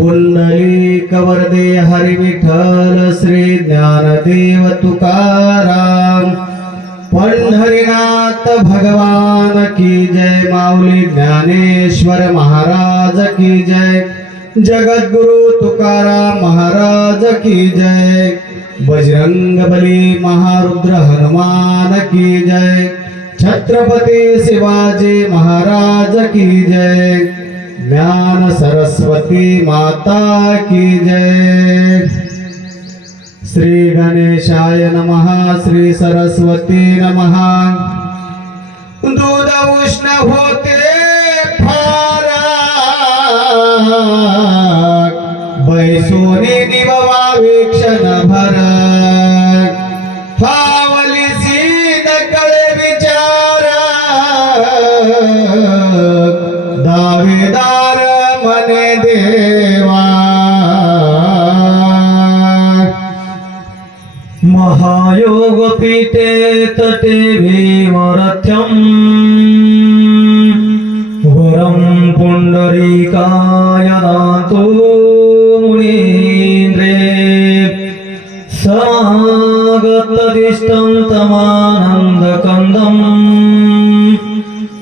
पुंडलिक वरदे हरी विठ्ठल श्री ज्ञानदेव तुकाराम। पंढरीनाथ भगवान की जय। माऊली ज्ञानेश्वर महाराज की जय। जगद्गुरु तुकाराम महाराज की जय। बजरंगबली महारुद्र हनुमान की जय। छत्रपती शिवाजी महाराज की जय। ज्ञान सरस्वती माता की जय। श्री गणेशाय नमः। श्री सरस्वती नमः। दूध उष्ण होते फार बैसोनी निववा वीक्षण भर फावली सीन कळे विचार दावेदार मने देवा। महायोग पीते तटे भीमरथ्यम वरं पुंडरीकाय दातो मुनीन्द्रे समागतदिष्टं तमानन्दकन्दं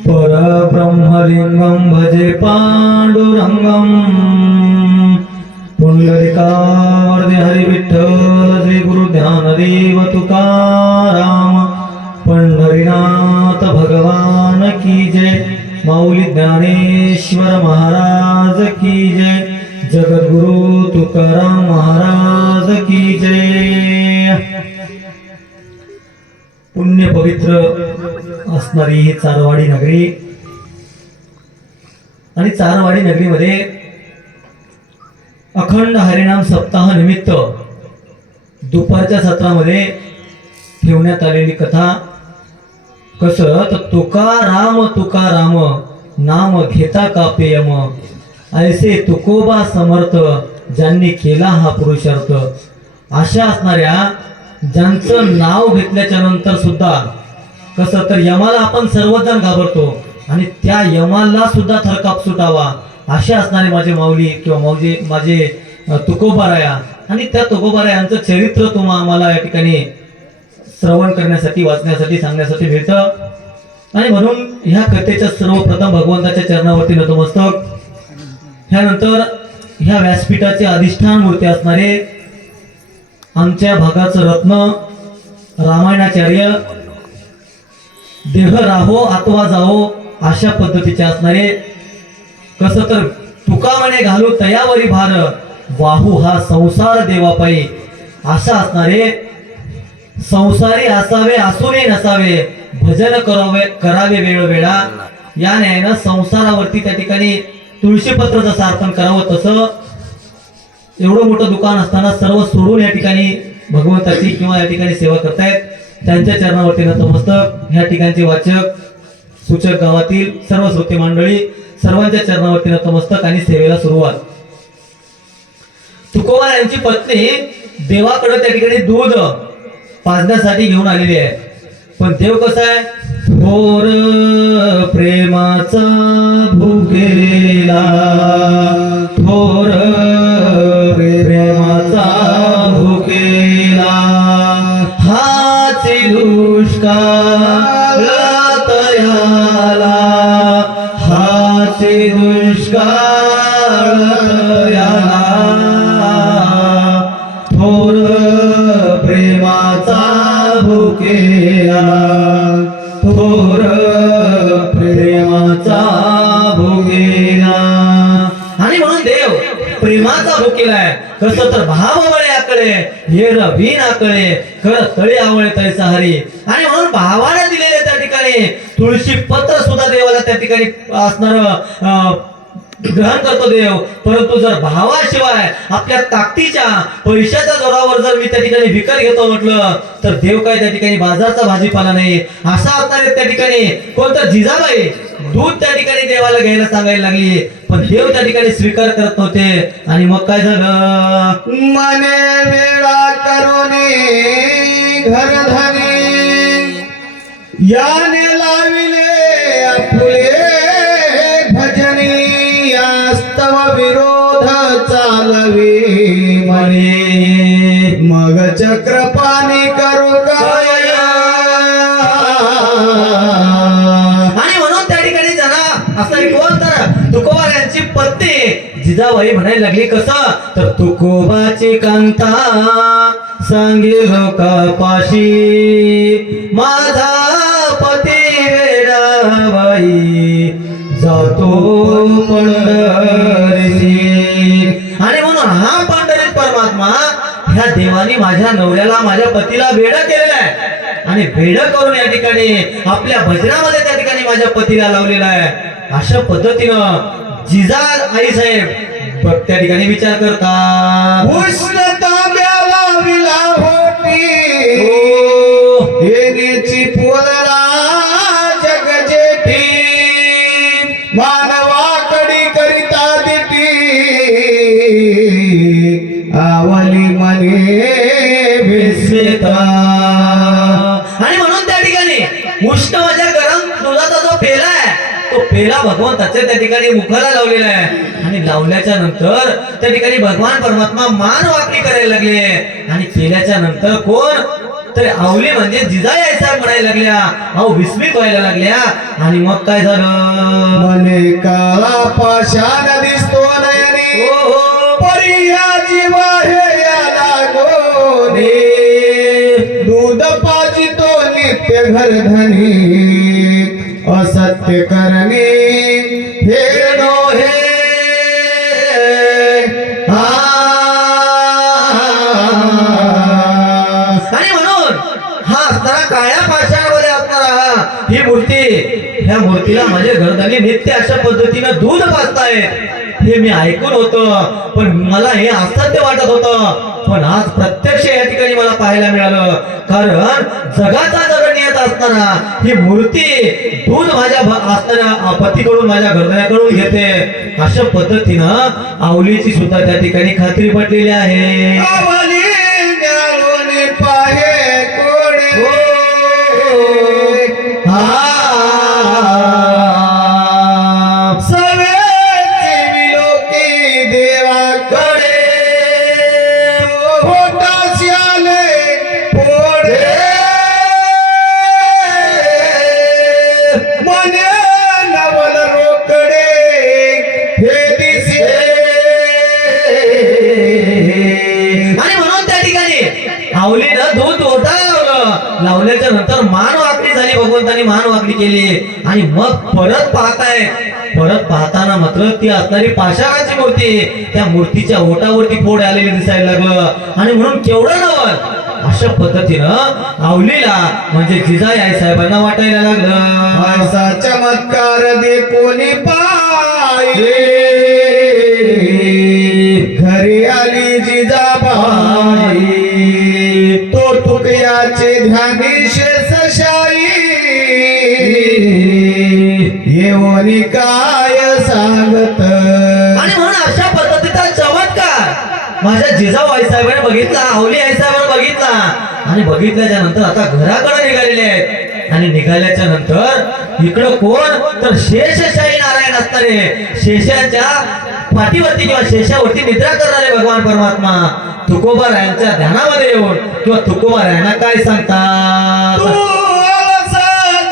परब्रह्मलिङ्गं भजे पाण्डुरङ्गं। पुंडलिकावरदे हरि विठ्ठल श्री गुरु ज्ञानदेव तुकाराम। पंढरीनाथ भगवान की जय। माऊली ज्ञानेश्वर महाराज की जय। जगद्गुरु तुकाराम महाराज की जय। पुण्य पवित्र असणारी ही चारवाडी नगरी आणि चारवाडी नगरीमध्ये अखंड हरिनाम सप्ताह निमित्त दुपारच्या सत्रामध्ये ठेवण्यात आलेली कथा कसं तर तुकाराम तुकाराम नाम घेता कापेयम ऐसे तुकोबा समर्थ ज्यांनी केला हा पुरुषार्थ। अशा असणाऱ्या ज्यांचं नाव घेतल्याच्या नंतर सुद्धा कसं तर यमाला आपण सर्वजण घाबरतो आणि त्या यमाला सुद्धा थरकाप सुटावा असे असणारे माझे माऊली किंवा माझे तुकोबाराया आणि त्या तुकोबारायांचं चरित्र तुम्हाला आम्हाला या ठिकाणी श्रवण करण्यासाठी वाचण्यासाठी सांगण्यासाठी मिळतं। आणि म्हणून ह्या कथेच्या सर्वप्रथम भगवंताच्या चरणावरती नतमस्तक। ह्यानंतर ह्या व्यासपीठाचे अधिष्ठान मूर्ती असणारे आमच्या भागाचं रत्न रामायणाचार्य देह राहो आत्वा जाओ अशा पद्धतीचे असणारे कसं तर तुका म्हणे घालू तयावरी भार वाहू हा संसार देवापायी अशा असणारे संसारी असावे असूनही नसावे भजन करावे वेळोवेळा या न्यायानं संसारावरती त्या ठिकाणी तुळशीपत्र जसं अर्पण करावं तसं एवढं मोठं दुकान असताना सर्व सोडून या ठिकाणी भगवंताची किंवा या ठिकाणी सेवा करतायत त्यांच्या चरणावरती नतमस्तक। ह्या ठिकाणचे वाचक सूचक गावातील सर्व श्रोते मंडळी सर्वांच्या चरणावरती नतमस्तक आणि सेवेला सुरुवात। तुकोबा यांची पत्नी देवाकडे त्या ठिकाणी दूध पाजण्यासाठी घेऊन आलेली आहे पण देव कसा आहे थोर प्रेमाचा भुकेला थोर प्रेमाचा भुकेला हाची दुष्काळ तयाला हाची दुष्काळ तयाला थोर प्रेमाचा भुकेला थोर प्रेमाचा भुकेला। आणि म्हणून देव प्रेमाचा भुकेला आहे कसं तर भाव वळे आकडे हेर वीण आकडे कर तळे आवळे तैसा हरी। आणि म्हणून भावाने दिलेले त्या ठिकाणी तुळशी पत्र सुद्धा देवाला त्या ठिकाणी असणार ग्रहण करतो देव। परंतु जर भावाशिवाय आपल्या ताकदीच्या पैशाच्या जोरावर जर मी त्या ठिकाणी विकत घेतो म्हटलं तर देव काय त्या ठिकाणी बाजारचा भाजीपाला नाही असा असणारे त्या ठिकाणी कोणतं जिजाबाई दूध त्या ठिकाणी देवाला घ्यायला सांगायला लागली पण देव त्या ठिकाणी स्वीकार करत नव्हते। आणि मग काय झालं मने वेळा करोने घरधनी याने लाविले आपुले भजनी यास्तव विरोध चालवी म्हणे मग चक्रपाणी करू काय आणि म्हणून त्या ठिकाणी जरा असं कोण तर तुकोबा यांची पत्नी जिजाबाई म्हणायला लागली कसं तर तुकोबाची कांता सांगेल कपाशी माझा पती वेडाबाई जातो पंढरीसी. आणि म्हणून हा पंढरीत परमात्मा ह्या देवानी माझ्या नवऱ्याला माझ्या पतीला वेडा केलेला आहे आणि वेड करून या ठिकाणी आपल्या भजनामध्ये त्या ठिकाणी माझ्या पतीला लावलेला आहे. अशा पद्धतीनं जिजा आई साहेब त्या ठिकाणी विचार करतात. उष्णतांब्याला विला होती येण्याची पोलला जग जेठी मानवाकडी करिता देती आवली मने भेसता. आणि म्हणून त्या ठिकाणी उष्ण माझ्या गरम दुधाचा जो पेला आहे तो पेला भगवंताच्या त्या ठिकाणी मुखाला लावलेला आहे आणि लावल्याच्या नंतर त्या ठिकाणी भगवान परमात्मा मान वाकडी करायला लागले आणि केल्याच्या नंतर कोण तर आवली म्हणजे जिजाई आई साहेब म्हणायला लागल्या अहो विस्मित व्हायला लागल्या. आणि मग काय झालं मने काळा पाषाण दिसतो नयनी परिया जीवा हे याला गोने दूध पाजितो नित्य घरधनी असत्य करणे हे नो हे आणि म्हणून हा असणारा काळ्या पाषाणामध्ये असणारा ही मूर्ती ह्या मूर्तीला माझे घरधनी नित्य अशा पद्धतीनं दूध पाजताय हे मी ऐकून होतं पण मला हे असाध्य वाटत होतं. पण आज प्रत्यक्ष या ठिकाणी मला पाहायला मिळालं कारण जगाचा जगण येत असताना ही मूर्ती दूध माझ्या असणाऱ्या पतीकडून माझ्या घरधण्याकडून घेते. अशा पद्धतीनं आवलीची सुद्धा त्या ठिकाणी खात्री पटलेली आहे. पाहे कोडे सवेची विलोकी देवाकडे पोटाशी आले पोडे मने नवल रोकडे हे दिसे. आणि म्हणून त्या ठिकाणी आवलीनं दूध ओटा लावल्याच्या नंतर मान वाकडी झाली भगवंतानी मान वाकडी केली आणि मग परत पाहताना मात्र ती असणारी पाषाणाची मूर्ती त्या मूर्तीच्या ओटावरती फोड आलेली दिसायला लागलं. आणि म्हणून केवढं नवल अशा पद्धतीनं आवलीला म्हणजे जिजाई आई साहेबांना वाटायला लागलं असा चमत्कार दे कोणी पाये घरी आली जिजाबाई तो तुकयाचे ध्यानी शेषशाई येऊनी काय सांगत. आणि म्हणून अशा पद्धतीचा चमत्कार माझ्या जिजाऊ आई साहेबांनी बघितला आवली आई साहेबांनी बघितला आणि बघितल्याच्या नंतर आता घराकडे निघालेले आहेत. आणि निघाल्याच्या नंतर इकडं कोण तर शेषशाही नारायण असणारे शेषाच्या पाठीवरती किंवा शेषावरती निद्रा करणारे भगवान परमात्मा तुकोबा रायांच्या ध्यानामध्ये येऊन किंवा तुकोबा रायांना काय सांगतात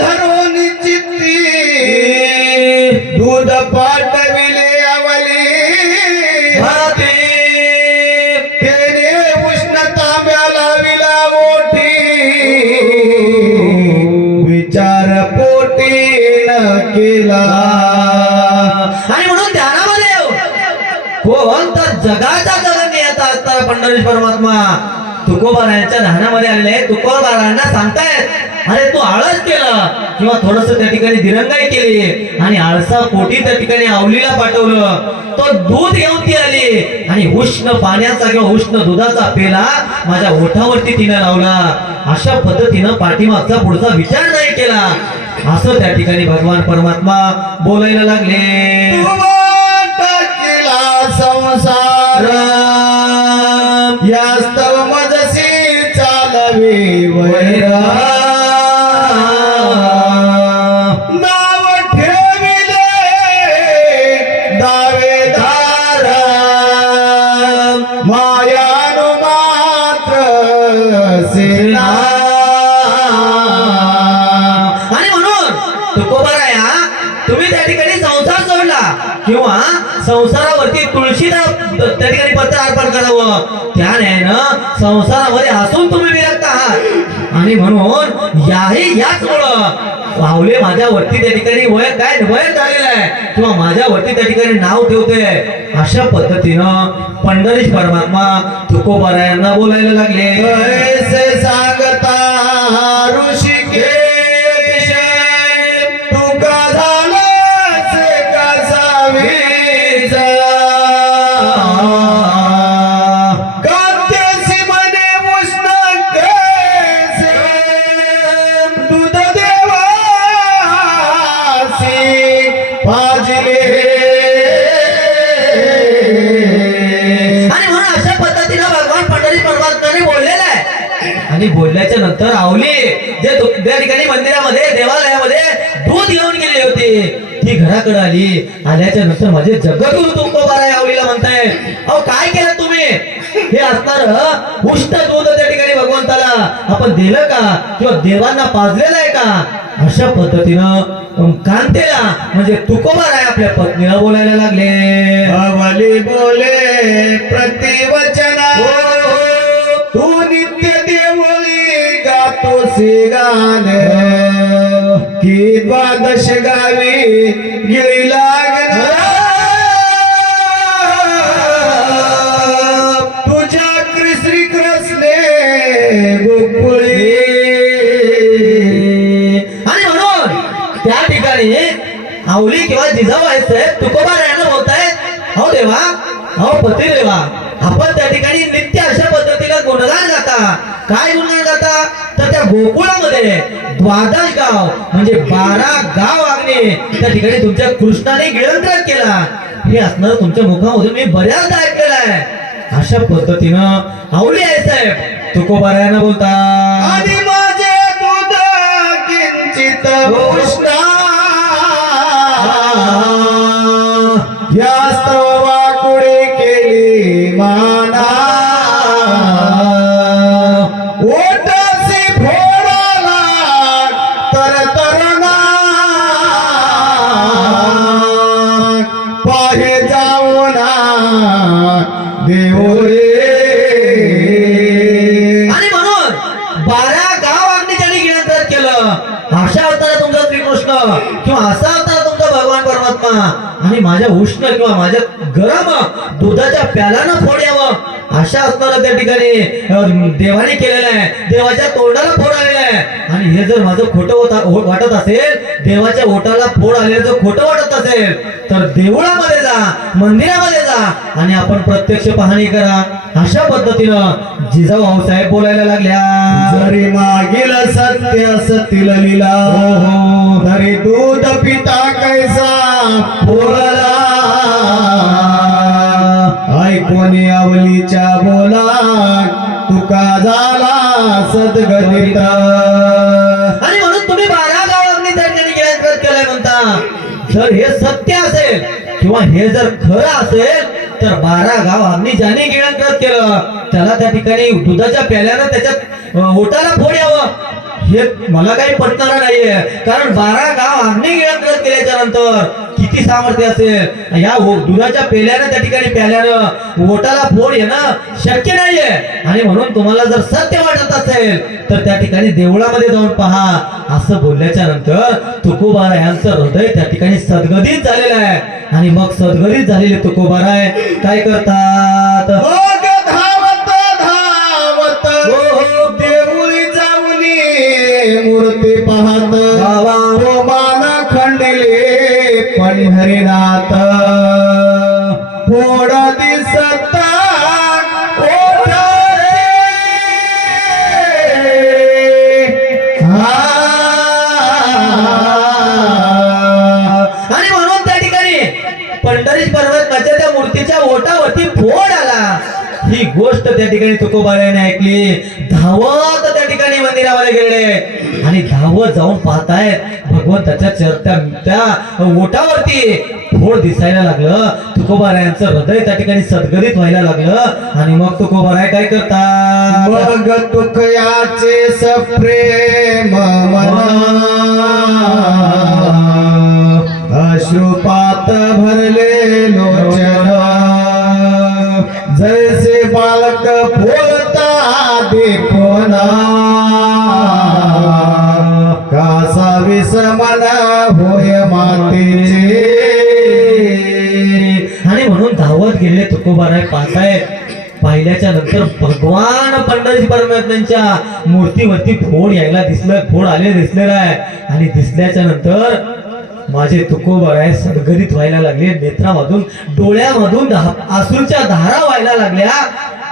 धरून चित्ती दूध पाठविले आवली तेने उष्णतांब्याला विला मोठी विचार पोटी न केला. आणि म्हणून ध्यानामध्ये कोण तर जगाचा जगन येत असताना पंढरीश परमात्मा तुकोबा रायांच्या ध्यानामध्ये आलेले तुकोबा रायांना सांगतायत अरे तू आळस केलं किंवा थोडस त्या ठिकाणी दिरंगाई केली आणि आळसा पोटी त्या ठिकाणी आवलीला पाठवलं तो दूध घेऊन ती आली आणि उष्ण पाण्याचा किंवा उष्ण दुधाचा पेला माझ्या ओठावरती तिने लावला. अशा पद्धतीनं पाठीमागचा पुढचा विचार नाही केला असं त्या ठिकाणी भगवान परमात्मा बोलायला लागले. संसार यास्तव मजसी चालवे वैरा नाव ठेविले दावेदार मायानु मात्र सेना. आणि म्हणून तुकोबाराय तुम्ही त्या ठिकाणी संसार सोडला किंवा संसारावरती तुळशीला त्या ठिकाणी पत्र अर्पण करावं, त्या न्यायानं संसारामध्ये असून तुम्ही विरक्त आहात. आणि म्हणून याचमुळं पावले माझ्यावरती त्या ठिकाणी वय झालेलं आहे किंवा माझ्यावरती त्या ठिकाणी नाव ठेवते. अशा पद्धतीनं पंढरीश परमात्मा तुकोबारायांना बोलायला लागले. ऐसे सांगता ऋषिकेश तुका झालास कसा वीज. कात्यासी म्हणे उष्ण कैसे दूध देवासी पाजिले. आणि म्हणून अशा पद्धतीनं भगवान पंढरीश परमात्म्याने बोललेलं आहे. आणि बोलल्याच्या नंतर आवली जे त्या ठिकाणी मंदिरामध्ये देवालयामध्ये दूध घेऊन गेली होती ती घराकडे आल्याच्या नंतर माझे जगद्गुरु तुकोबाराय आवलीला म्हणताय, अहो काय केलं तुम्ही? हे असणार उष्ण दूध त्या ठिकाणी भगवंताला आपण दिलं का किंवा देवांना पाजलेलं आहे का? अशा पद्धतीनं कांतेला म्हणजे तुकोबाराय आपल्या पत्नीला बोलायला लागले. अवली बोले प्रतिवचना तू नित्य देवळी गातोसी गान की द्वादश गावी गिळी लागण. तुझ्या श्रीकृष्णे गोकुळी. आणि म्हणून त्या ठिकाणी आवली किंवा जिजाऊ आहेत साहेब तुकोबारायांना बोलताय, अहो देवा, अहो पती देवा, आपण त्या ठिकाणी नित्य अशा पद्धतीने गुणगान गाता. काय गुणगान गाता? तर त्या गोकुळामध्ये 12 गाव म्हणजे 12 गाव आग्ने त्या ठिकाणी तुमच्या कृष्णाने गिळंकृत केला. हे असणार तुमच्या मुखामधून मी बऱ्याचदा ऐकलेलं आहे. अशा पद्धतीनं आवली आहे साहेब तुकोबारायांना बोलता. आणि माझे दूध किंचित उष्णा या स्तवाकुडे केली माना. ओटासी फोडाला तर तरणा पाहे जाऊना देवरे. आणि म्हणून 12 गाव अग्नी त्यांनी गिळंकृत केलं. अशा अवतारा तुमचा श्रीकृष्ण किंवा असा अवतार तुमचा भगवान परमात्मा. आणि माझ्या उष्ण किंवा माझ्या गरम दुधाच्या प्यालानं फोड यावं अशा असणारं त्या ठिकाणी देवाने केलेलं आहे. देवाच्या तोंडाला फोड आलेला आहे. आणि हे जर माझं खोटं वाटत असेल, देवाच्या ओठाला फोड आलेलं जर खोटं वाटत असेल तर देवळामध्ये जा, मंदिरामध्ये जा आणि आपण प्रत्यक्ष पाहणी करा. अशा पद्धतीनं जिजाऊ भाऊसाहेब बोलायला लागल्या. जरी मागील सत्य असतील लीला हो धरी दूध पिता कैसा बोलला. ऐकोनी आवलीच्या बोला तुका झाला सद्गदित. आणि म्हणून तुम्ही 12 गाव अग्नी त्या ठिकाणी गिळंकृत केलंय म्हणता. जर हे सत्य असेल किंवा हे जर खरं असेल तर 12 गाव अग्नी ज्याने गिळंकृत केलं त्याला त्या ठिकाणी दुधाच्या प्याल्यानं त्याच्यात ओठाला फोड यावं हे मला काही पटणार नाहीये. कारण 12 गाव अग्नी गिळंकृत केल्याच्या नंतर किती सामर्थ्य असेल. या दुधाच्या पेल्यानं त्या ठिकाणी प्याल्यानं ओठाला फोड येणं शक्य नाहीये. आणि म्हणून तुम्हाला जर सत्य वाटत असेल तर त्या ठिकाणी देवळामध्ये जाऊन पहा. असं बोलल्याच्या नंतर तुकोबाराय यांचं हृदय त्या ठिकाणी सद्गदित झालेलं आहे. आणि मग सद्गदित झालेले तुकोबाराय काय करतात? मग धावत धावत देऊळी जाऊनी मूर्ती पाहत मान खंडिले पंढरीनाथ. फोड दिसत आणि म्हणून त्या ठिकाणी पंढरीश पर्वताच्या त्या मूर्तीच्या ओठावरती फोड आला. ही गोष्ट त्या ठिकाणी तुकोबारायाने ऐकली. धावत त्या ठिकाणी मंदिरामध्ये गेले आणि धावत जाऊन पाहतायत भगवंताच्या त्या ओठावरती फोड दिसायला लागलं. तुकोबारायांचं हृदय त्या ठिकाणी सद्गदित व्हायला लागलं. आणि मग तुकोबाराय काय करतात? मग तुकयाचे सप्रेम मना अश्रुपात भरले लोचन जैसे बालक फोडता देखोना कासा विसमन होय मातेचे. आणि म्हणून धावत गेले तुकोबाराय पाहिल्याच्या नंतर भगवान पंढरी परमात्म्यांच्या मूर्तीवरती फोड यायला दिसलं, फोड आले दिसलेला आहे. आणि दिसल्याच्या नंतर माझे तुकोबाराय सडगडीत व्हायला लागले. नेत्रामधून डोळ्यामधून आसूंच्या धारा व्हायला लागल्या.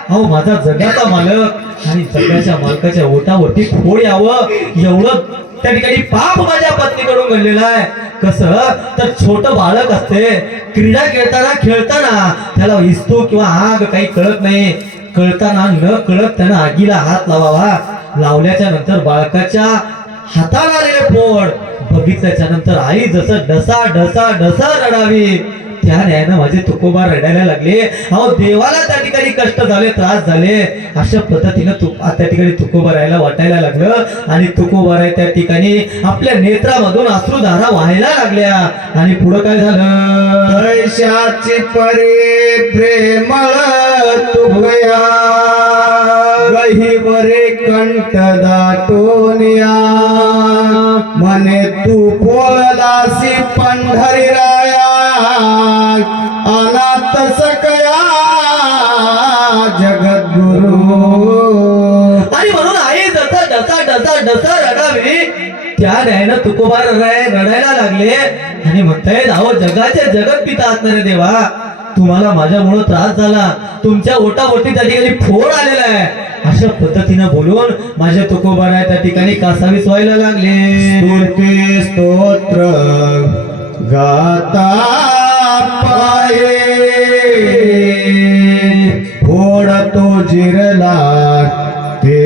अहो माझा जगाचा मालक आणि जगाच्या मालकाच्या ओटावरती फोड यावं एवढं त्या ठिकाणी पाप माझ्या पत्नीकडून घडलेलं आहे. कसं तर छोट बालक असते, क्रीडा खेळताना त्याला इस्तू किंवा आग काही कळत नाही. कळताना न कळत त्यानं आगीला हात लावावा. लावल्याच्या नंतर बाळकाच्या हाताला आलेले फोड बघितल्याच्या नंतर आई जसं डसा डसा डसा रडावी त्या न्यायानं माझे तुकोबा रडायला लागले. अहो देवाला त्या ठिकाणी कष्ट झाले, त्रास झाले. अशा पद्धतीनं त्या ठिकाणी तुकोबारायला वाटायला लागलं. आणि तुकोबाराय त्या ठिकाणी आपल्या नेत्रामधून अश्रुधारा व्हायला लागल्या. आणि पुढं काय झालं? पैशाची परे प्रेमळ तुकया गहिवरे कंठ दाटोनिया म्हणे तू पोळलासी पंढरी राया अनाथ सकया जगद्गुरु. आणि म्हणून आई जसा डसा डसा डसा रडावी त्या न्यायानं तुकोबार रडायला लागले. आणि म्हणतायत अहो जगाचे जगत पिता असणारे देवा, तुम्हाला माझ्यामुळे त्रास झाला, तुमच्या ओटाओटी त्या ठिकाणी फोड आलेला आहे. अशा पद्धतीनं बोलून माझ्या तुकोबाराय त्या ठिकाणी कासावीस व्हायला लागले. स्तुती स्तोत्र गाता पाये फोड तो जिरला ते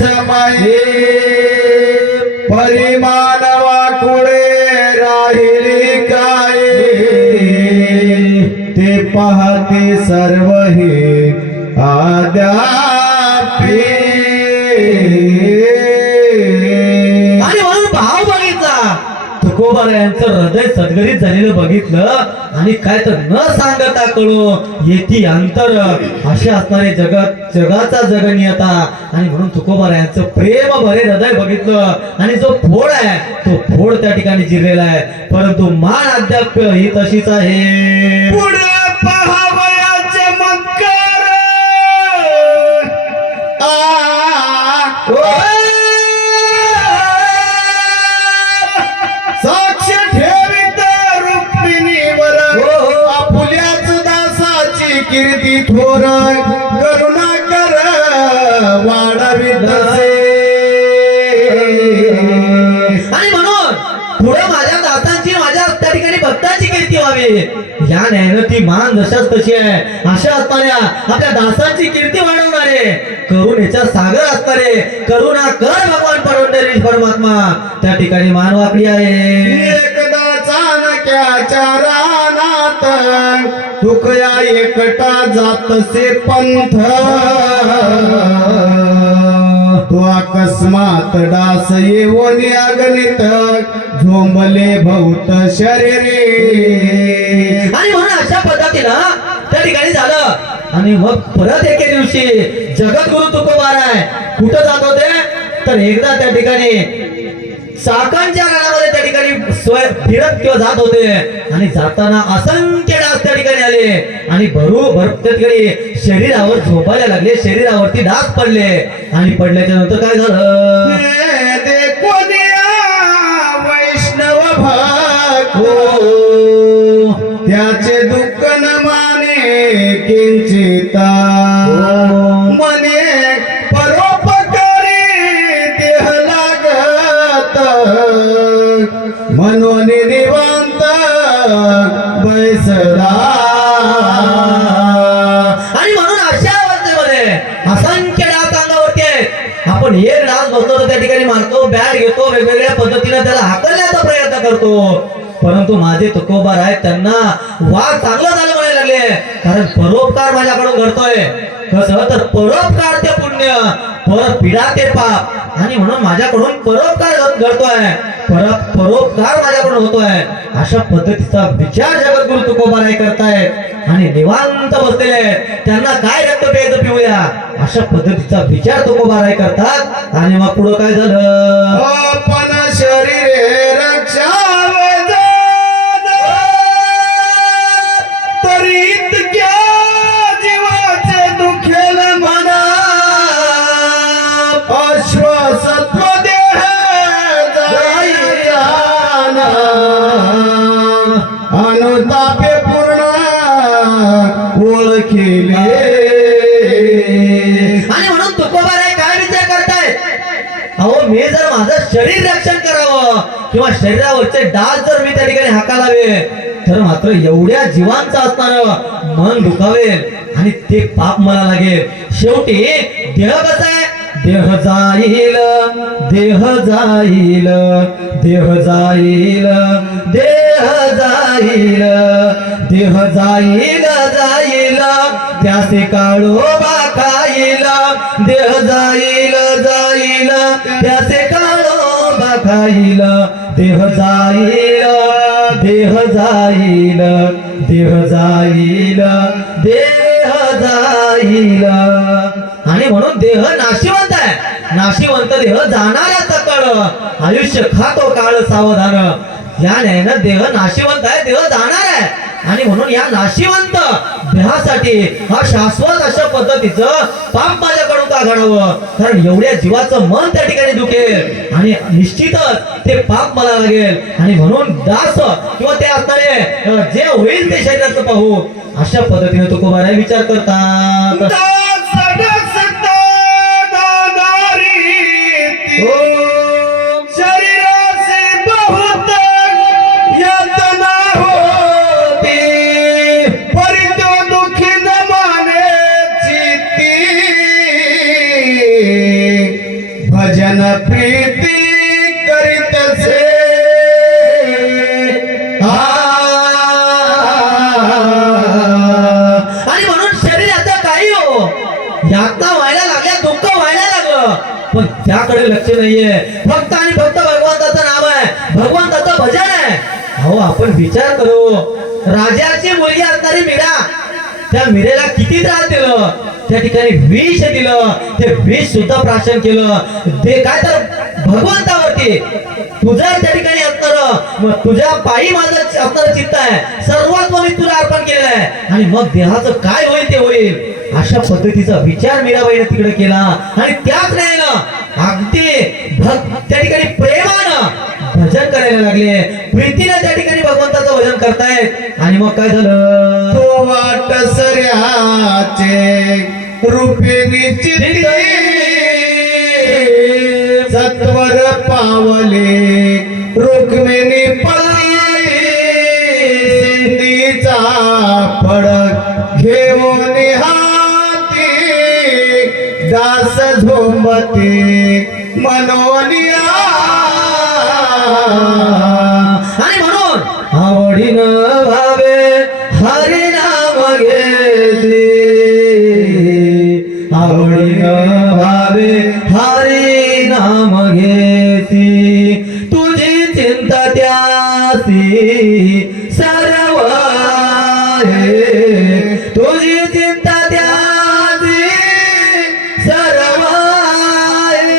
समये परिमानवा कुळे राहिली काय ते पाहते सर्व हे आद्यापी. आणि म्हणून भाव बघितला, तुकोबारायांचं हृदय सद्गदित झालेलं बघितलं. आणि काय तर न सांगता कळो येती अंतर असे असणारे जगाचा जगनियता. आणि म्हणून तुकोबारायांचं प्रेम भरे हृदय बघितलं. आणि जो फोड आहे तो फोड त्या ठिकाणी जिरलेला आहे, परंतु मान अद्याप ही तशीच आहे. पुढे पहावयाचे मक्कर साक्ष ठेवित रुक्मिणीवर आपुल्याच दासाची कीर्ती थोर करुणा कर वाढवित से. आणि म्हणून पुढे माझ्या दासांची माझ्या त्या ठिकाणी भक्ताची कीर्ती व्हावी या न्यायानं ती मान जशाच तशी आहे. अशा असणाऱ्या आपल्या दासांची कीर्ती वाढवणारे करुणेचा सागर असणारे करुणा कर भगवान परमात्मा त्या ठिकाणी मान वाकडी आहे. एकदा चाणक्याच्या रानात तुकया एकटा जातसे पंथ तो अकस्मात डास येऊन अगणित झोंबले भौत शरीरे. आणि म्हणून अशा पद्धतीनं त्या ठिकाणी झालं. आणि मग परत एके दिवशी जगद्गुरु तुकोबाराय कुठं जात होते तर एकदा त्या ठिकाणी चाकणच्या रणामध्ये त्या ठिकाणी फिरत किंवा जात होते. आणि जाताना असंख्य डास त्या ठिकाणी आले आणि भर त्या ठिकाणी शरीरावर झोपायला लागले, शरीरावरती डास पडले. आणि पडल्याच्या नंतर काय झालं? वैष्णव भक्त त्याचे दुःख न माने किंचिता मने परोपकारी देह लागत म्हणून निवांत बैसला. आणि म्हणून अशा अवस्थेमध्ये असंख्य डास अंगावरती आहेत. आपण एक डास बसतो त्या ठिकाणी मारतो, बॅट घेतो, वेगवेगळ्या पद्धतीने त्याला हाकलण्याचा प्रयत्न करतो, परंतु माझे तुकोबार आहेत त्यांना वाघ चांगलं झालं म्हणायला लागले, कारण परोपकार माझ्याकडून घडतोय. कसं तर परोपकार ते पुण्य, पर पीडा ते पाप, आणि म्हणून माझ्याकडून परोपकार घडतोय, परोपकार माझ्याकडून होतोय. अशा पद्धतीचा विचार जगद्गुरु तुकोबाराय करतायत आणि निवांत बसलेले त्यांना काय रक्त प्यायचं पिऊया अशा पद्धतीचा विचार तुकोबाराय करतात. आणि मग पुढं काय झालं, आपण शरीरे रक्षा तरी इतक्या जीवाचे दुखेल मना, अश्वासत्व देह जाईना, अनुतापे पूर्ण ओळखिले. आणि म्हणून तुकोबाराय काय विचार करतायत, अहो मी जर माझं शरीर रक्षण करावं किंवा शरीरावरचे डास जर मी त्या ठिकाणी हाकालावे तर मात्र एवढ्या जीवांचं असणारं मन दुखावेल आणि ते पाप मला लागेल. शेवटी देह कसा आहे, देह जाईल, देह जाईल, देह जाईल, देह जाईल, देह जाईल, जाईल त्याचे काळोबा खाईल, देह जाईल, जाईल त्याचे काळोबा खाईल, देह जाईल, देह जाईल, देह जाईल, देह जाईल. आणि म्हणून देह नाशिवंत आहे, नाशिवंत देह जाणाऱ्याचा कळ, आयुष्य खातो काळ सावधान. या न्यायानं देह नाशिवंत आहे, देह जाणार आहे, आणि म्हणून या नाशिवंत देहासाठी हा शाश्वत अशा पद्धतीचं पाप माझ्याकडून का घडावं, कारण एवढ्या जीवाचं मन त्या ठिकाणी दुखेल आणि निश्चितच ते पाप मला लागेल. आणि म्हणून दास किंवा ते असणारे जे होईल ते शरीराचं पाहू अशा पद्धतीने तुकोबाराय विचार करतात. भजन प्रीती करीतसे, आणि म्हणून शरीराचं काही हो यातना व्हायला लागल्या, दुःख व्हायला लागलं, पण त्याकडे लक्ष नाहीये. फक्त आणि फक्त भगवंताचं नाव आहे, भगवंताचं भजन आहे. अहो आपण विचार करू, राजाची मुलगी असणारी मीरा, त्या मीरेला किती त्रास दिलं, त्या ठिकाणी विष दिलं, ते विष सुद्धा प्राशन केलं. ते काय तर भगवंतावरती तुझं त्या ठिकाणी असणार, तुझ्या पायी माझं असणार चित्त आहे, सर्वात मी तुला अर्पण केलेलं आहे, आणि मग देहाचं काय होईल ते होईल अशा पद्धतीचा विचार मीराबाईने तिकडे केला. आणि त्याच नाही ना अगदी त्या ठिकाणी प्रेमानं भजन करायला लागले, प्रीतीने त्या ठिकाणी भगवंताचं भजन करतायत. आणि मग काय झालं, तो वाट सर्याचे रूपे विचित्री, सत्वर पावले रुक्मिणी पती, सिंधीचा फडक घेऊन हाती, दास झोंबते मनोनिया. आणि म्हणून आवडीनं भावे हरी नाम घेतले, आवडीनं भावे हरी नाम घेती, तुझी चिंता त्यासी सर्व आहे, तुझी चिंता त्यासी सर्व आहे.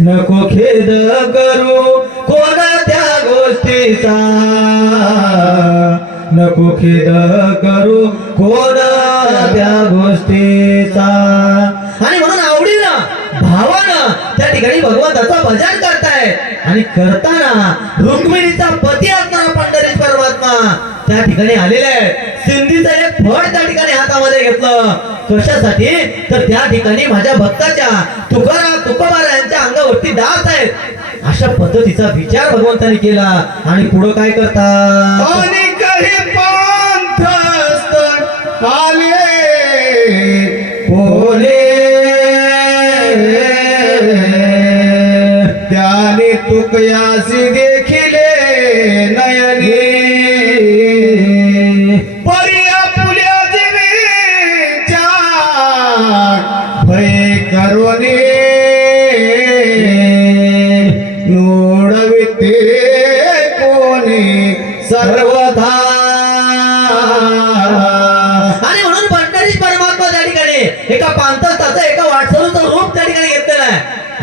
नको खेद करू कोणत्या गोष्टीचा, नको खेद करू कोणत्या गोष्टीचा. आणि म्हणून आवडीनं भावानं त्या ठिकाणी भगवंताचं भजन करताय, आणि करताना रुक्मिणीचा पती असणारा पंढरीश परमात्मा त्या ठिकाणी आलेले आहे. सिंधीचं एक फळ त्या ठिकाणी हातामध्ये घेतलं, कशासाठी तर त्या ठिकाणी माझ्या भक्ताच्या तुकोबारा यांच्या अंगावरती दास आहेत अशा पद्धतीचा विचार भगवंताने केला. आणि पुढे काय करतात, आणि काही पंथस्थ आले बोले, त्याने तुकयासी देखील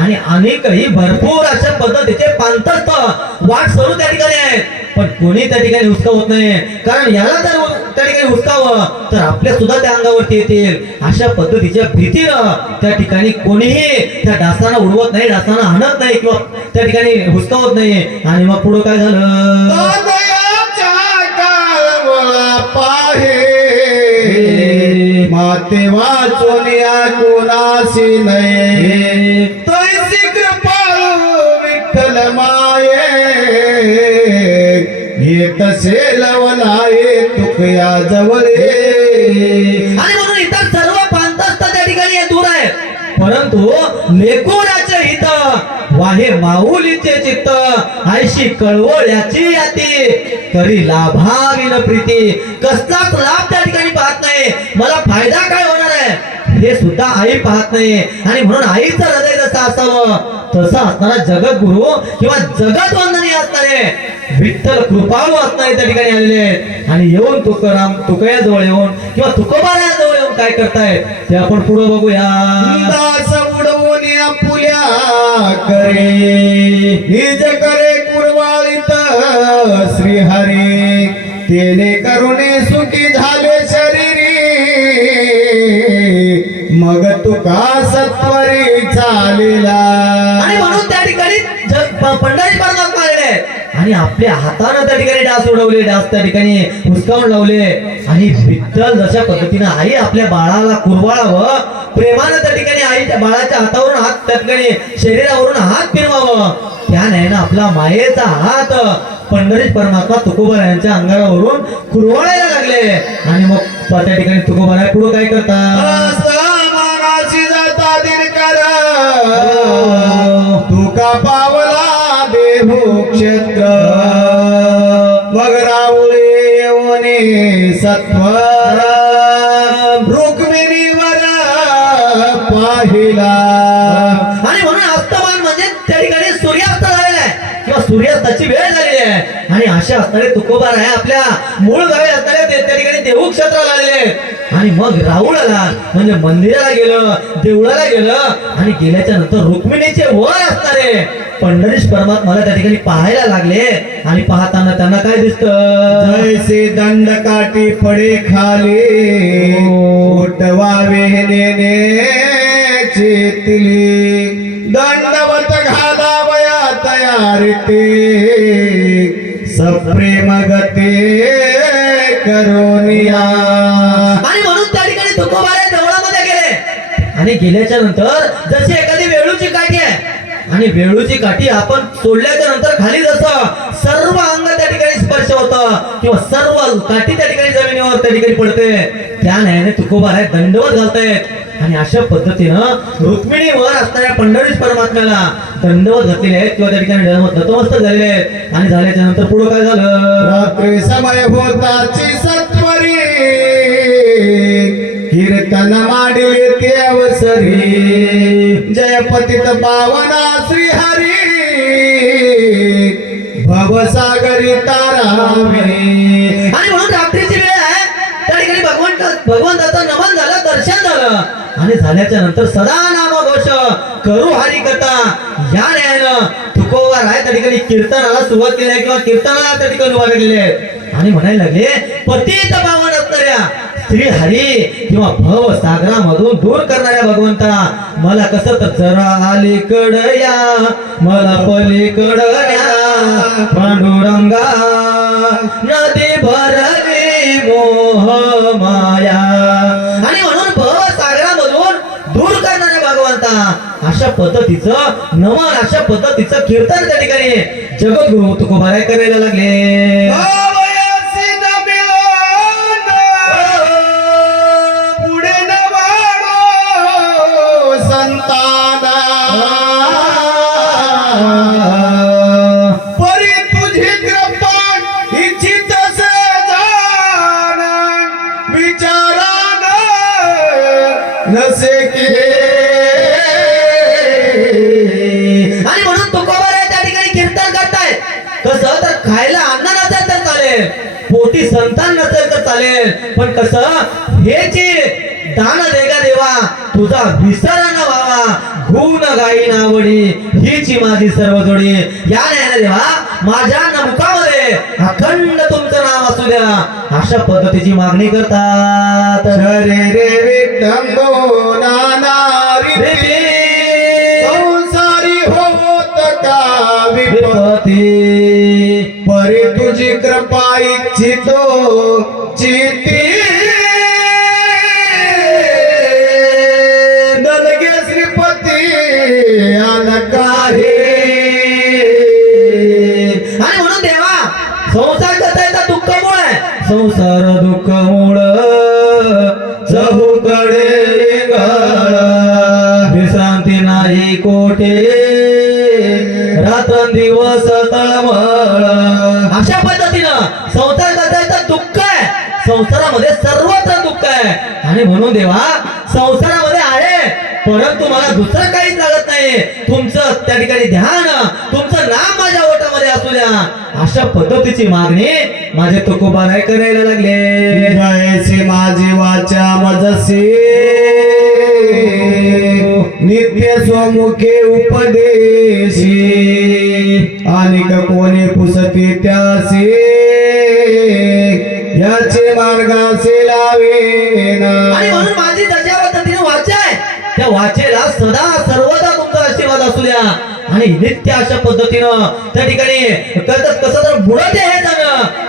आणि अनेकही भरपूर अशा पद्धतीचे पांतस्थ वाट सरू त्या ठिकाणी आहेत, पण कोणी त्या ठिकाणी हुसकावत नाही. कारण याला जर त्या ठिकाणी हुसकावं तर आपल्या सुद्धा त्या अंगावरती येतील. अशा पद्धतीच्या भीतीनं त्या ठिकाणी कोणीही त्या डासांना उडवत नाही, डासांना आणत नाही किंवा त्या ठिकाणी हुसकावत नाही. आणि मग पुढं काय झालं? दयाच्या काळवळा पाहे माते वाचून या कोणासी नये तैसी कृपाळू विठ्ठल माये हे तसे लवलाये तुकया जवळे. आणि म्हणून इतर सर्व पांतस्थ त्या ठिकाणी हे दूर आहे, परंतु लेकोराचे हित वाहे माऊलीचे चित्त आयशी कळवळ्याची याती तरी लाभाविन प्रीती. कसलाच लाभ त्या ठिकाणी पाहत नाही, मला फायदा काय होणार आहे हे सुद्धा आई पाहत नाही. आणि म्हणून आईचं हृदय जसं असावं तसं असणारा जगद्गुरु किंवा जगत वंदनीय असणारे विठ्ठल कृपाळू असणारे त्या ठिकाणी आलेले आहेत. आणि येऊन तुकया जवळ येऊन किंवा तुकोबारा जवळ येऊन काय करतायत ते आपण पुढे बघूया. दास उडवून या पुल्या करे निज करे कुरवाळीत श्रीहरी तेने करुणे सुखी झाले शरीरी मग तुका सत्वरी चालेला. आणि म्हणून त्या ठिकाणी पंढरी परमात्मा आलेले आहेत आणि आपल्या हातानं त्या ठिकाणी डास उडवले, डास त्या ठिकाणी हुसकावून लावले. आणि विठ्ठल जशा पद्धतीनं आई आपल्या बाळाला कुरवाळावं, प्रेमानं त्या ठिकाणी आईच्या बाळाच्या हातावरून हात त्या ठिकाणी शरीरावरून हात फिरवावं, त्या न्यायानं आपला मायेचा हात पंढरीत परमात्मा तुकोबा यांच्या अंगावरून कुरवाळायला लागले. आणि मग त्या ठिकाणी तुकोबा पुढे काय करतात? मनाशी जाता दिनकर तुका पावला देहू क्षेत्र मग राऊळे येऊने सत्वर रुक्मिणीवर पाहिला. आणि म्हणून अस्तमान म्हणजे त्या ठिकाणी सूर्यास्त झालेला आहे किंवा सूर्यास्ताची वेळ झालेली आहे. आणि अशा असणारे तुकोबार आहे आपल्या मूळ गावी असणारे त्या ठिकाणी देहू क्षेत्राला आलेले आहेत. आणि मग राऊळाला म्हणजे मंदिराला गेलं, देवळाला गेलं आणि गेल्याच्या नंतर रुक्मिणीचे वर असणारे पंढरीश परमात्माला त्या ठिकाणी पाहायला लागले. आणि पाहताना त्यांना काय दिसतं? जैसे दंड काठी पडे खाली उठवावे नेने चेतली दंडवत घालावया तयारी ते सप्रेम गते करोनिया. आणि म्हणून त्या ठिकाणी तुकोबारे देवळामध्ये गेले. आणि गेल्याच्या नंतर जशी एखादी वेळूची काठी आहे आणि वेळूची काठी आपण सोडल्याच्या नंतर खाली जसं सर्व अंग त्या ठिकाणी स्पर्श होतं किंवा सर्व काठी त्या ठिकाणी जमिनीवर त्या ठिकाणी पडते, त्या न्यायाने तुकोबारे दंडवत घालतायत. आणि अशा पद्धतीनं रुक्मिणीवर असणाऱ्या पंढरीश परमात्म्याला दंडवत घातलेले आहेत किंवा त्या ठिकाणी नतमस्तक झालेले आहेत. आणि झाल्याच्या नंतर पुढे काय झालं? रात्री समय होताची सत्वरी कीर्तन माडिले ते अवसरी जय पतित पावना श्रीहरी भवसागरी तारावे. आणि म्हणून रात्रीची वेळ आहे, त्या ठिकाणी भगवंताचं नमन झालं, दर्शन झालं. आणि झाल्याच्या नंतर सदा नाम घोष करू हरी कथा या न्यायानं तुकोबार आहे त्या ठिकाणी कीर्तनाला सुरुवात केली आहे किंवा कीर्तनाला त्या ठिकाणी उभा केलेले आहेत. आणि म्हणायला लागले पतित पावन असणाऱ्या श्री हरी किंवा भव सागरामधून दूर करणाऱ्या भगवंता मला कसं तर जरा अलीकड या मला पलीकड न्या पांडुरंगा नदी भरली मोह माया. आणि म्हणून भव सागरामधून दूर करणाऱ्या भगवंता अशा पद्धतीचं नमन, अशा पद्धतीचं कीर्तन त्या ठिकाणी जगद्गुरु तुकोबाराय करायला लागले. परी तुझी कृपा इच्छित से जाण विचारान नसे के. आणि म्हणून तुकोबाराय त्या ठिकाणी कीर्तन करतायत. कसं तर खायला अन्न नसेल तर चालेल, पोटी संतान नसेल तर चालेल, पण कसं हे जे दान देगा देवा देवा तुझा विसर न व्हावा, गुण गाई नावडी हीची माझी सर्व जोडी. या ज्ञान देवा माझ्या मुखामध्ये अखंड तुमचं नाव असू द्या, अशा पद्धतीची मागणी करतात. रे रे विठंबो नानारी संसारी होत का विपती, परी तुझी कृपा इच्छितो चिती, दलगे श्रीपती आन काही. आणि म्हणून देवा संसार कसा येतात दुःखामुळे, संसार दुःखमुळ चहूकडे विश्रांती नाही कोठे, रात्रंदिवस तळमळ. अशा पद्धतीनं संसार कसा येतात दुःख आहे, संसारामध्ये सर्वत्र दुःख आहे. आणि म्हणून देवा संसारामध्ये आहे परंतु मला दुसरं काहीच लागत नाही, तुमचं त्या ठिकाणी ध्यान, तुमचं नाम माझ्या ओठामध्ये असू द्या, अशा पद्धतीची मागणी माझे तुकोबाराय करायला लागले. जयसे माझी वाचा मजसे नित्य स्वमुखे उपदेशी, अनेक कोणी पुसती त्यासे याचे मार्गासे लावेना. आणि म्हणून माझी ज्या पद्धतीने वाचा आहे त्या वाचेला सदा सर्वदा तुमचा आशीर्वाद असू द्या. आणि नित्य अशा पद्धतीनं त्या ठिकाणी करतात कसं तर बुडते हे जण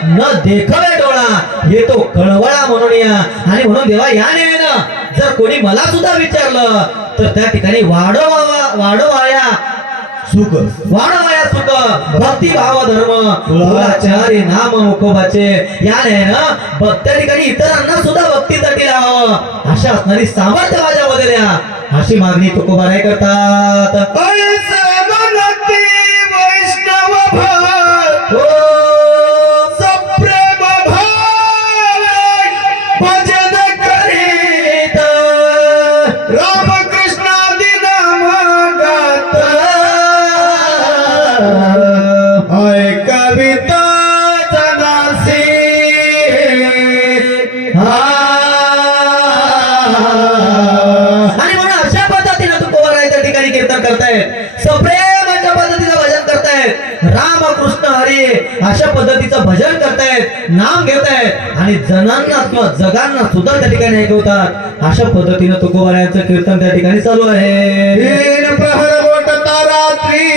न देखावे डोळा येतो कळवळा म्हणून या. आणि म्हणून देवा या नेवेनं जर कोणी मला सुद्धा विचारलं तर त्या ठिकाणी वाढवाया सुख, वाढवाया सुख, भक्ती भाव धर्म कुळाचारी नाम मुखोबाचे. या नेवेनं त्या ठिकाणी इतरांना सुद्धा भक्तीसाठी लावावं, अशा असणारी सामर्थ्य माझ्यामध्ये द्या, अशी मागणी तुकोबाराय करतात. वैष्णव भाव सप्रेम भाव भजन करीत रामकृष्णादी नाम गात, कविता जनासी आणि म्हणून अशा पद्धतीने तुकोबाराय त्या ठिकाणी कीर्तन करतायत, सप्रेमाच्या पद्धतीचं भजन करतायत, राम कृष्ण हरी अशा पद्धतीचं भजन करतायत, नाम घेतायत आणि जनांना किंवा जगांना सुद्धा त्या ठिकाणी ऐकवतात. अशा पद्धतीनं तुकोबारायांचं कीर्तन त्या ठिकाणी चालू आहे. तीन प्रहर बोटता रात्री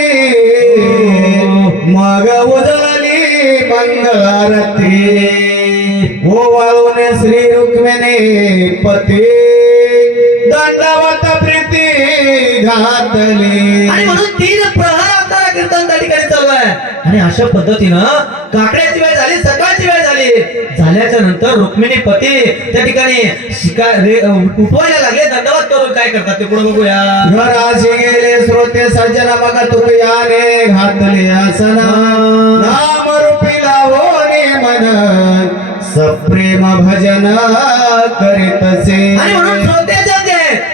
मग उजळली मंगळारती, ओवाळून श्री रुक्मिणी पती दंडवत प्रीती घातली. आणि म्हणून तीन प्रहर आपल्याला कीर्तन त्या ठिकाणी चालू आहे. आणि अशा पद्धतीनं काकड्याची वेळ झाली, सकाळची वेळ झाली, झाल्याच्या नंतर रुक्मिणी पती त्या ठिकाणी उठवायला लागले, दंडवत करून काय करतात ते पुढे बघूया. घराशी गेले श्रोते सज्जन मग तुकयाने घातले आसना, नाम रूपी लावोने मन सप्रेम भजन करीतसे. आणि म्हणून श्रोत्याचे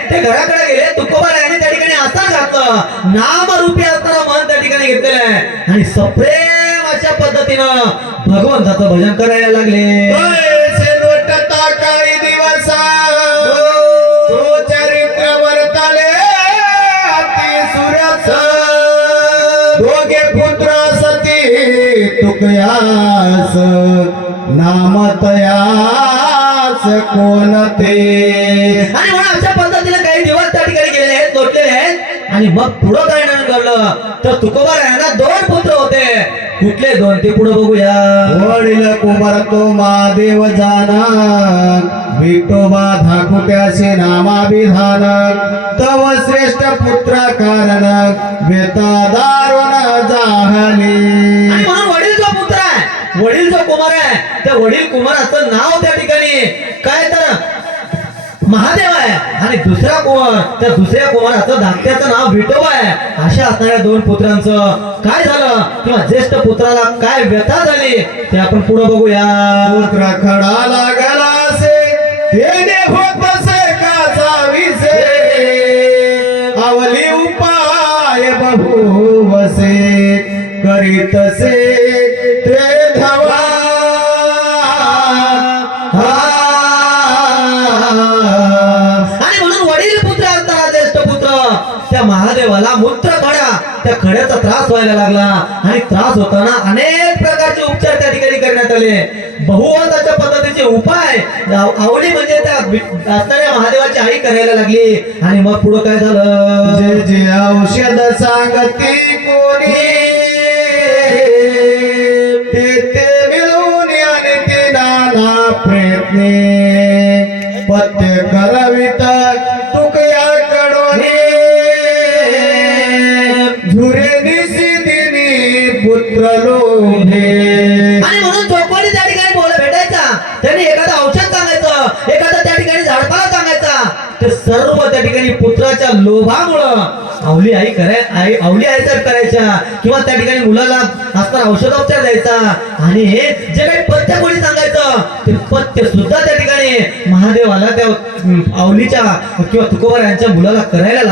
ते घराकडे गेले, तुकोबारायांनी त्या ठिकाणी आसन घातलं, नामरूपी असणारं मन त्या ठिकाणी घेतलेलं आहे आणि सप्रेम अशा पद्धतीनं भगवंताचं भजन करायला लागले. लोटता काही दिवस तो चरित्र वर्तले अति सुरस, दोघे पुत्र सती तुकयास नाम तयास कोणते. आणि म्हणून अशा पद्धतीने काही दिवस त्या ठिकाणी गेलेले आहेत, लोटलेले आहेत. आणि मग पुढं काय नाही घडलं तर तुकोबारायांना दोन पुत्र होते. कुठले दोन ते पुढे बघूया. वडील कुमार तो महादेव जाना, विठोबा धाकुट्याचे नामाभिधान, तव श्रेष्ठ पुत्र कारण व्यता दारुण जाहली. आणि म्हणून वडील जो पुत्र आहे, वडील जो कुमार आहे, त्या वडील कुमाराचं नाव त्या ठिकाणी काय तर महादेव आहे आणि दुसरा कुमार, त्या दुसऱ्या कुमाराचं धाकट्याचं नाव विठोबा आहे. अशा असणाऱ्या दोन पुत्रांचं काय झालं किंवा ज्येष्ठ पुत्राला काय व्यथा झाली ते आपण पुढे बघूया. पुत्र खडा लागला से तेने होत से काचा विसे, आवली उपाय बहुवसे करीत से ते धवा. आणि म्हणून त्या महादेवाला मूत्र खडा, त्या खड्याचा त्रास व्हायला लागला आणि त्रास होताना अनेक प्रकारचे उपचार त्या ठिकाणी करण्यात आले. बहुवदाच्या पद्धतीचे उपाय आवडी म्हणजे त्या असणाऱ्या महादेवाची आई करायला लागली. आणि मग पुढे काय झालं? जे जे औषध सांगती कोणी ते ते मिळून आणि ते नाना प्रयत्ने पत्य करावित तुकयाकडून झुरे निशिदिनी पुत्र लोभे. आणि म्हणून चौकडी त्या ठिकाणी भेटायचा, त्यांनी एखादं औषध सांगायचं, एखादं त्या ठिकाणी झाडपाला सांगायचा. ते सर्व त्या ठिकाणी पुत्राच्या लोभामुळं आवली आई करायच्या किंवा त्या ठिकाणी मुलाला असणारा औषधोपचार द्यायचा. आणि जे काही पथ्य कोणी सांगायचं ते पथ्य सुद्धा त्या ठिकाणी महादेवाला त्या आवलीच्या किंवा तुकोबा यांच्या मुलाला करायला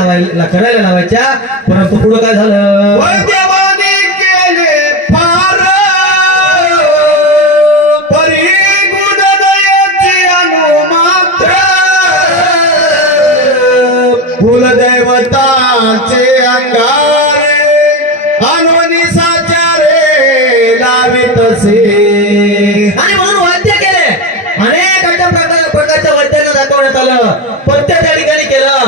लावायच्या. परंतु पुढे काय झालं? वैद्यवानी केले फार परी गुणदयाची अनुमात्र कुलदैवताचे अंगारे अनवनी साचारे लावितसे. आणि म्हणून वैद्य केले, अनेक अशा प्रकारच्या वैद्यांना दाखवण्यात आलं, पथ्य त्या ठिकाणी केलं,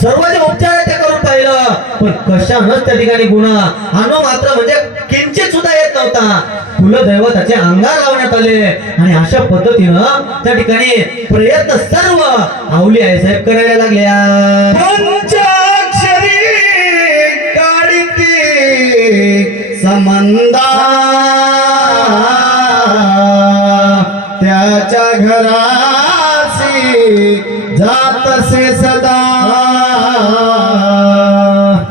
सर्व जे उपचार ते करून पाहिलं, पण कशानच त्या ठिकाणी गुण अनु मात्र म्हणजे किंचित सुद्धा येत नव्हता. कुलदैवताचे अंगार लावण्यात आले. आणि अशा पद्धतीनं त्या ठिकाणी प्रयत्न सर्व आवली आई साहेब करायला लागल्या. पंचाक्षरी काढिती समंदा त्याच्या घरासी जातसे सदा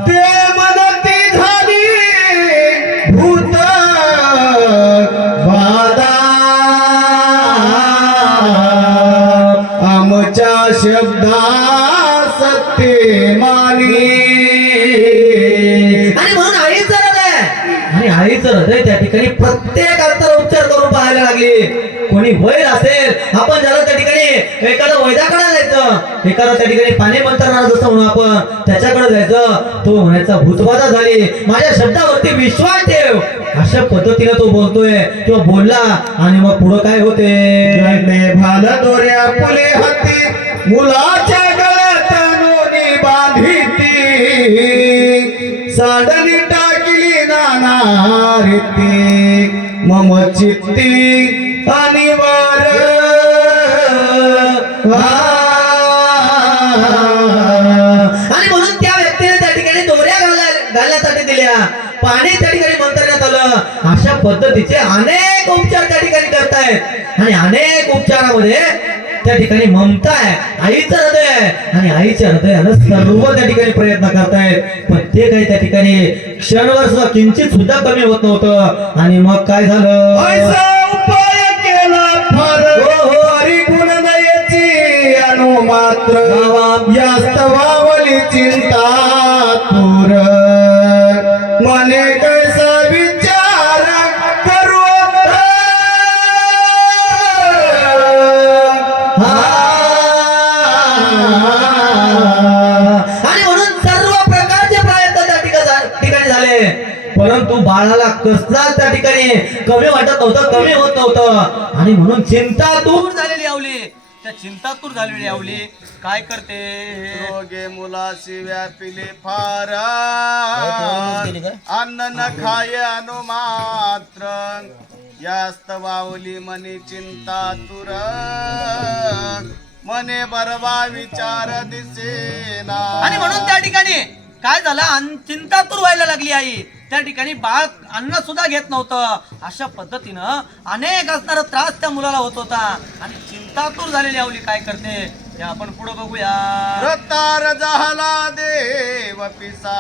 ते मनती झाली भूत बाधा आमच्या शब्दा सत्य मानी. आणि म्हणून आईचं हृदय आणि आईचं हृदय त्या ठिकाणी प्रत्येक अंतर उपचार करून पाहायला लागली. कोणी वैद असेल, आपण ज्याला त्या ठिकाणी एखादा वैद्याकडे जायचं, एखादा त्या ठिकाणी पाणी मंत्रणार जसं म्हणून आपण त्याच्याकडे जायचं, तो म्हणायचा भूतबाधा झाली, माझ्या शब्दावरती विश्वास ठेव. अशा पद्धतीने तो बोलतोय किंवा बोलला. आणि मग पुढे काय होते? भाल दोऱ्या फुले हाती मुलाच्या गळ्यात नोनी बांधिती साडणी टाकली नाना रीती मम चित्ती अनिवार. आणि म्हणून त्या व्यक्तीने त्या ठिकाणी दोऱ्या घालण्यासाठी दिल्या, पाणी त्या ठिकाणी मंत्रण्यात आलं. अशा पद्धतीचे अनेक उपचार त्या ठिकाणी करतायत. आणि अनेक उपचारामध्ये त्या ठिकाणी ममता आहे, आईचं हृदय आहे. आणि आईच्या हृदयानं सर्व त्या ठिकाणी प्रयत्न करतायत, पण ते काही त्या ठिकाणी क्षणभर सुद्धा किंचित सुद्धा कमी होत नव्हतं. आणि मग काय झालं? ऐसा उपाय केला फार हरी गुणदयाची अनुमात्र यास्तवावली चिंता तूर मने कैसा विचार करू. आणि म्हणून सर्व प्रकारचे प्रयत्न त्या ठिकाणी झाले, परंतु बाळाला कसलाच त्या ठिकाणी कमी वाटत नव्हतं, कमी होत नव्हतं. आणि म्हणून चिंता दूर झालेली आवली, त्या चिंतातूर झालेली आवली काय करते? रोगे मुलासी व्यापिले फार अन्न न खाय अनुमात्र यास्तवावली मनी चिंता तुर मने बरवा विचार दिसेना. आणि म्हणून त्या ठिकाणी काय झालं? चिंतातूर व्हायला लागली आई. त्या ठिकाणी बाळ अन्न सुद्धा घेत नव्हतं. अशा पद्धतीनं अनेक असणारा त्रास त्या मुलाला होत होता. आणि चिंतातूर झालेली आवली काय करते हे आपण पुढे बघूया. रतार झाला देव पिसा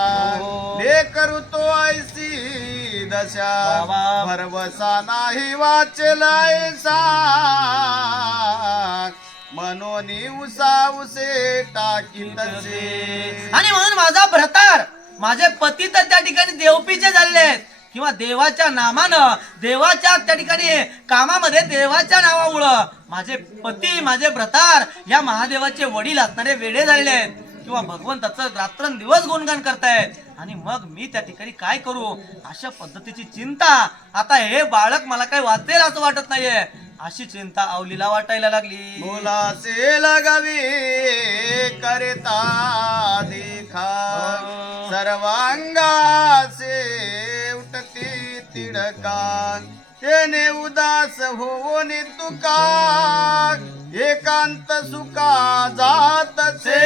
ले करतो ऐसी दशा भरवसा नाही वाचलायसा मनोनी उसे टाकीतसे. आणि म्हणून माझा भ्रतार, माझे पती तर त्या ठिकाणी देवपीचे झालेले आहेत किंवा देवाच्या नामानं, देवाच्या त्या ठिकाणी कामामध्ये देवाच्या नावामुळं माझे पती, माझे भ्रतार या महादेवाचे वडील असणारे वेडे झालेले आहेत किंवा भगवंताचं रात्रंदिवस गुणगान करतायत आणि मग मी त्या ठिकाणी काय करू अशा पद्धतीची चिंता आता हे बाळक मला काय वाचेल असं वाटत नाहीये अशी चिंता आवलीला वाटायला लागली. मुलाचे लगावी करता देखा सर्वांगाचे उठती तिडका तेने उदास होऊन तुका एकांत सुका जातसे.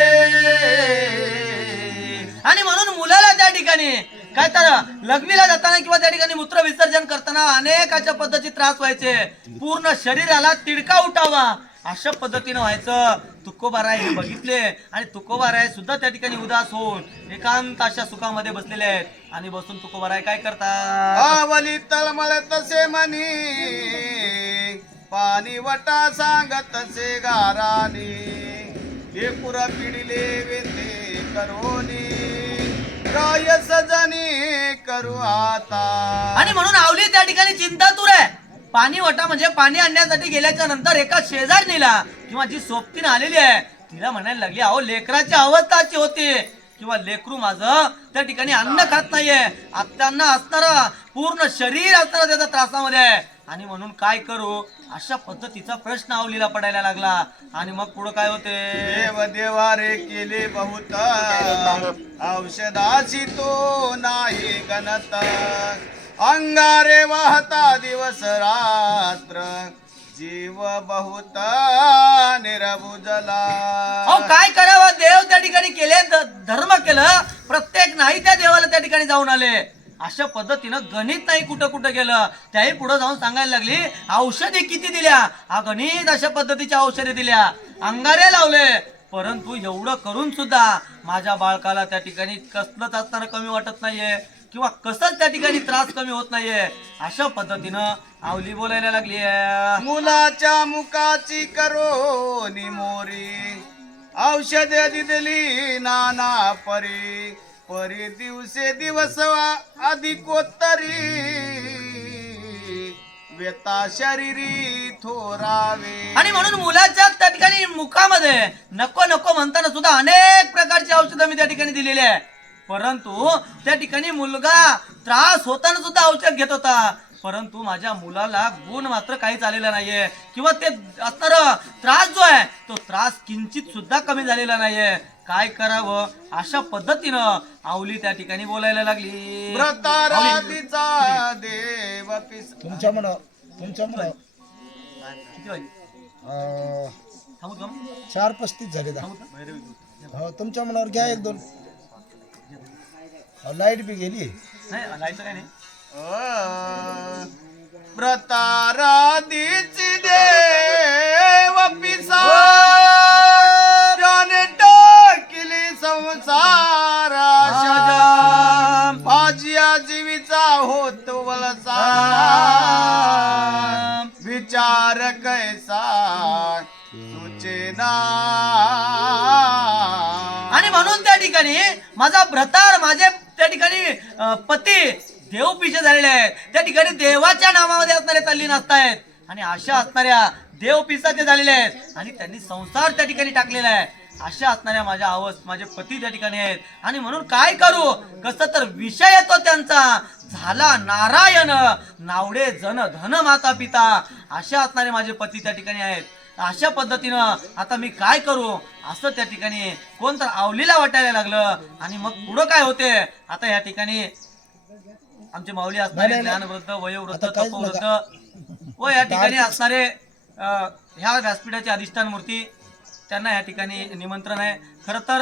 आणि म्हणून मुलाला त्या ठिकाणी काय तर लग्नीला जाताना किंवा त्या ठिकाणी मूत्र विसर्जन करताना अनेक अशा पद्धतीचे त्रास व्हायचे. पूर्ण शरीराला तिडका उठावा अशा पद्धतीनं व्हायचं. तुकोबाराय हे बघितले आणि तुकोबाराय सुद्धा त्या ठिकाणी उदास होऊन एकांत अशा सुखामध्ये बसलेले आहेत आणि बसून तुकोबाराय काय करतात. आवली तळमळ तसे म्हणी पाणी वटा सांगतसे गारानी लेकुर पिडिले वेते करोनी काय सजनी करू आता. आणि म्हणून आवली त्या ठिकाणी चिंतातूर आहे. पाणी वटा म्हणजे पाणी आणण्यासाठी गेल्याच्या नंतर एका शेजारणीला किंवा जी सोबतीने आलेली आहे तिला म्हणायला लागली अहो लेकराची अवस्था अशी होती किंवा लेकरू माझं त्या ठिकाणी अन्न खात नाहीये त्यांना असणारा पूर्ण शरीर असणारा त्याचा त्रासामध्ये आहे आणि म्हणून काय करू अशा पद्धतीचा प्रश्न आवलीला पडायला लागला. आणि मग पुढे काय होते. देव देवारे केले बहुत औषधाची तो नाही गणत अंगारे वाहता दिवस रात्र जीव बहुत निरबुजला. अहो काय करावं देव त्या ठिकाणी केले धर्म केलं प्रत्येक नाही त्या देवाला त्या ठिकाणी जाऊन आले. अशा पद्धतीनं गणित नाही कुठं कुठं गेलं. त्याही पुढे जाऊन सांगायला लागली औषधी किती दिल्या गणित अशा पद्धतीच्या औषधे दिल्या अंगारे लावले परंतु एवढं करून सुद्धा माझ्या बाळकाला त्या ठिकाणी कसलंच असताना कमी वाटत नाहीये किंवा कसंच त्या ठिकाणी त्रास कमी होत नाहीये. अशा पद्धतीनं आवली बोलायला लागली. मुलाच्या मुखाची करो निमोरी औषध दिली नाना परी परी दिवसे दिवस अधिकोत्तरी व्यता शरीरी थोरावे. आणि म्हणून मुलाच्या त्या ठिकाणी मुखामध्ये नको नको म्हणताना सुद्धा अनेक प्रकारची औषधं मी त्या ठिकाणी दिलेली आहे परंतु त्या ठिकाणी मुलगा त्रास होताना सुद्धा औषध घेत होता परंतु माझ्या मुलाला गुण मात्र काहीच आलेला नाहीये किंवा ते असणारा त्रास जो आहे तो त्रास किंचित सुद्धा कमी झालेला नाहीये. काय करावं अशा पद्धतीनं आवली त्या ठिकाणी बोलायला लागली. व्रताराधीचा देव तुमच्या मनावर किती वाजले? थांबू का मग? 4:35 झाले थांबू का? हो तुमच्या मनावर घ्या 1-2 लाईट बी गेली नाही लाईटचं काय नाही. व्रताराधीची देव पिसा त्याने टाकली संसारा माझ्या जीवीचा होतो वलसा विचार कैसा सुचेना. आणि म्हणून त्या ठिकाणी माझा भ्रतार माझे त्या ठिकाणी पती देव पिशे झालेले आहेत. त्या ठिकाणी देवाच्या नामामध्ये असणारे तल्लीन असतायत आणि अशा असणाऱ्या देव पिसाचे झालेले आहेत आणि त्यांनी संसार त्या ठिकाणी टाकलेला आहे. अशा असणाऱ्या माझे पती त्या ठिकाणी आहेत आणि म्हणून काय करू कसं तर विषय येतो त्यांचा झाला नारायण नावडे जन धन माता पिता अशा असणारे माझे पती त्या ठिकाणी आहेत. अशा पद्धतीनं आता मी काय करू असं त्या ठिकाणी कोण तर आवलीला वाटायला लागलं. आणि मग पुढं काय होते आता या ठिकाणी आमचे माऊली असणारे ज्ञानवृद्ध वयोवृद्ध तपोवृद्ध व या ठिकाणी असणारे ह्या व्यासपीठाचे अधिष्ठान मूर्ती त्यांना या ठिकाणी निमंत्रण आहे. खरं तर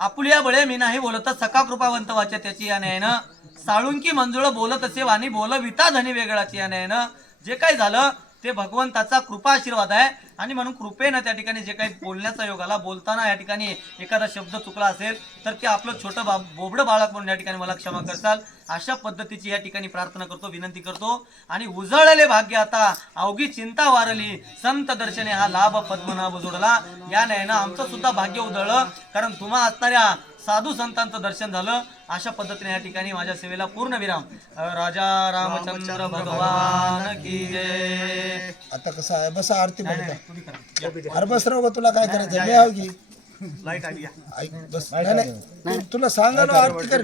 आपुलिया बळे मी नाही बोलत सखा कृपावंत वाचा त्याची या न्यायनं साळुंकी मंजुळ बोलत असे वाणी बोलविता धनी वेगळाची या न्यायनं जे काही झालं ते भगवंताचा कृपा आशीर्वाद आहे. आणि म्हणून कृपेनं त्या ठिकाणी जे काही बोलण्याचा योग आला बोलताना या ठिकाणी एखादा शब्द चुकला असेल तर ते आपलं छोटं बोबडं बाळक म्हणून या ठिकाणी मला क्षमा करसाल अशा पद्धतीची या ठिकाणी प्रार्थना करतो विनंती करतो. आणि उजळले भाग्य आता अवघी चिंता वारली संत दर्शने हा लाभ पद्मनाभ जोडला या न्यायनं आमचं सुद्धा भाग्य उजळलं कारण तुम्हा असणाऱ्या साधू संतांचं दर्शन झालं. अशा पद्धतीने या ठिकाणी माझ्या सेवेला पूर्ण विराम. राजा रामचंद्र भगवान की जय. आता कसं आहे बसा आरती म्हणता अरे बस राव तुला काय करायचं मी आहो की लाईट आली या. ऐक बस नाही, नाही. तुला सांगा ना आरती कर